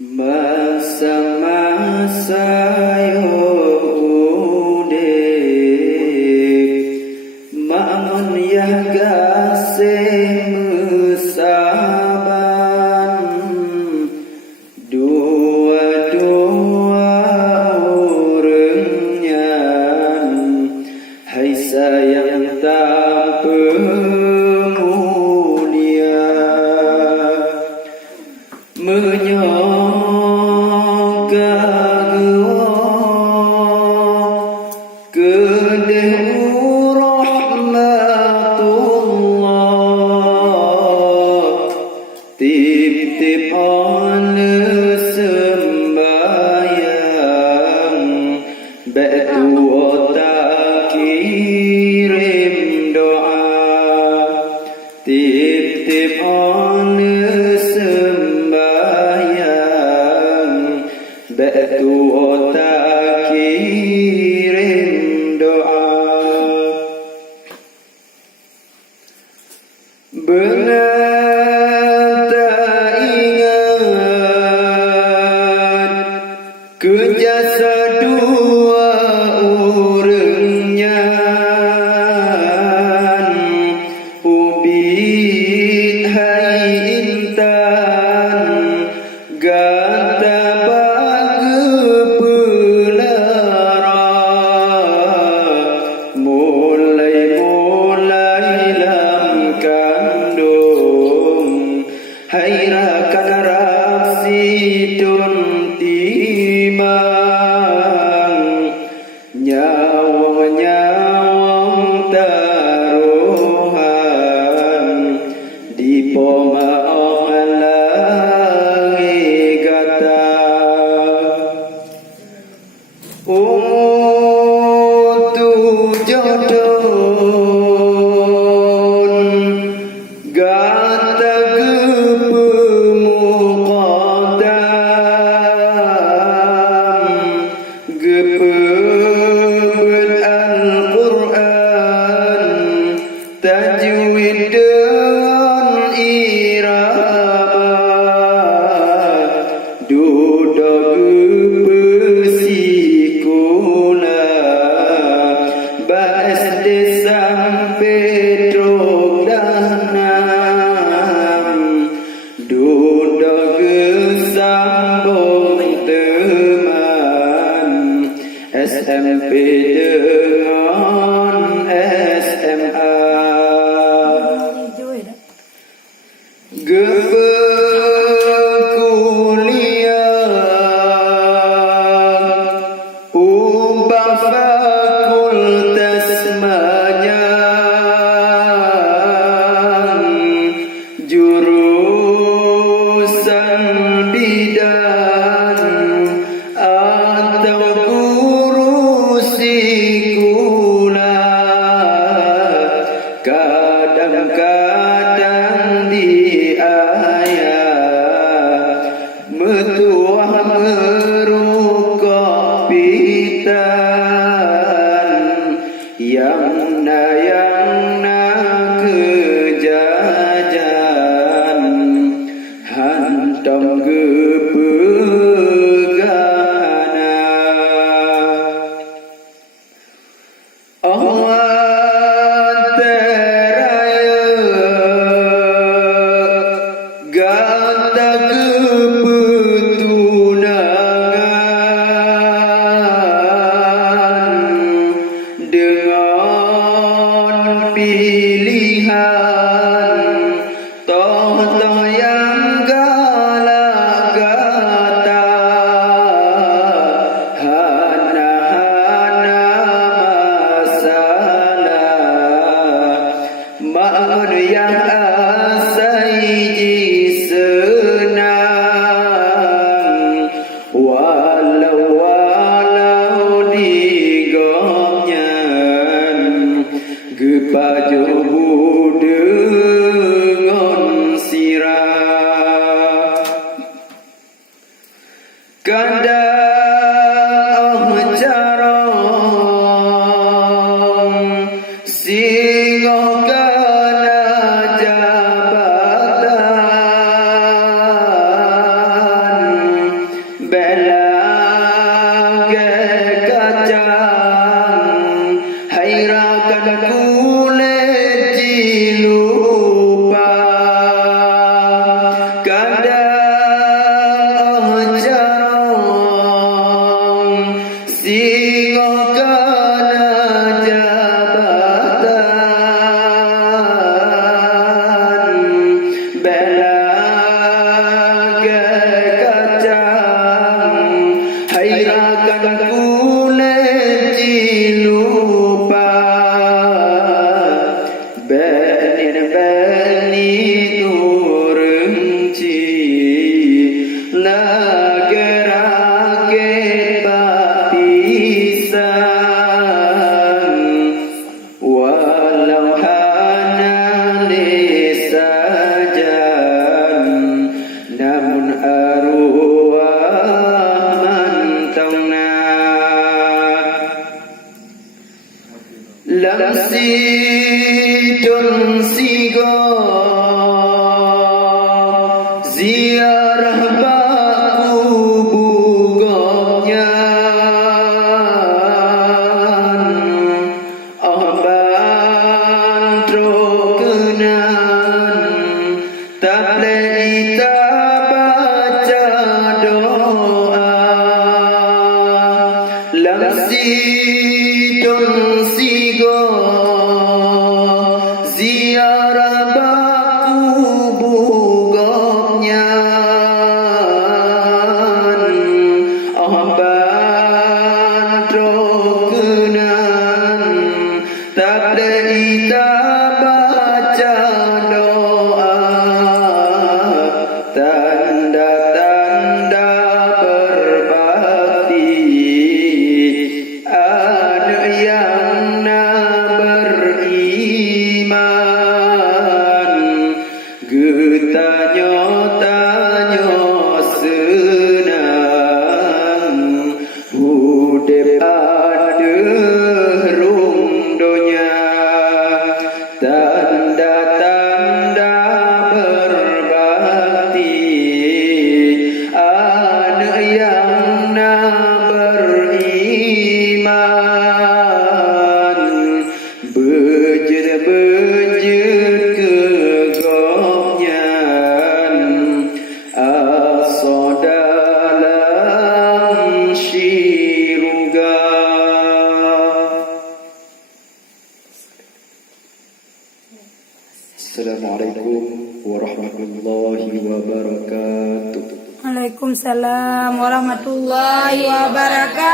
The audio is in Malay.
Masa-masa yo udip Ma'amun yah gasih mesaban Dua-dua orangnya Hai sayang tak pemulia Kedeh rahmatullah Tip-tip ana sembayang Batu otak kirim doa Tip-tip ana sembayang Batu otak kirim Benar tak ingat Kejasa dua orangnya Ubit hai intan Gata baga pelara Mulai lam kandung Hai rakan rapsidun timang Nyawang taruhan Di poma langi gata Umutu jodoh Gata gepemuqaddam Gepebet Al-Quran Tajwid dengan irama Duduk gepesikuna Bas sampai truk danam Duduk gesambung teman SMP dengan SMA Gepe kuliah Umpang fakultas manyang Jurusan bidan Atau guru sikulah Kadang-kadang diayat Metuah merukuk pitan Yang na kejajan Hantam gepegana Gata kepetunangan Dengan pilihan Toh-toh yang galak gata Hana-hana masalah Ma'un yang asai senang Walau digomnyan Gepaju dengan sirah Kadang carong Singoh kana jabatan bela kacang hairakan kulit lupa kadang jarong singo kana jabatan bela hairakan kulit lupa benih turun lagerakit batisan walau hana lisajan namun arwah mantauna lamsi dun sigo ziarah baku bugoknya bantro kenan tak ita baca doa lamsi dun sigo ziarah baku bugoknya bantro kenan tak ita baca doa tanda-tanda berbakti ada yang beriman getanyo-tanyo senang hudep ada rung donya tanda-tanda berbakti ada yang beriman bejit-bejit kegopnyan asa dalam syirga. Assalamualaikum warahmatullahi wabarakatuh. Waalaikumsalam warahmatullahi wabarakatuh.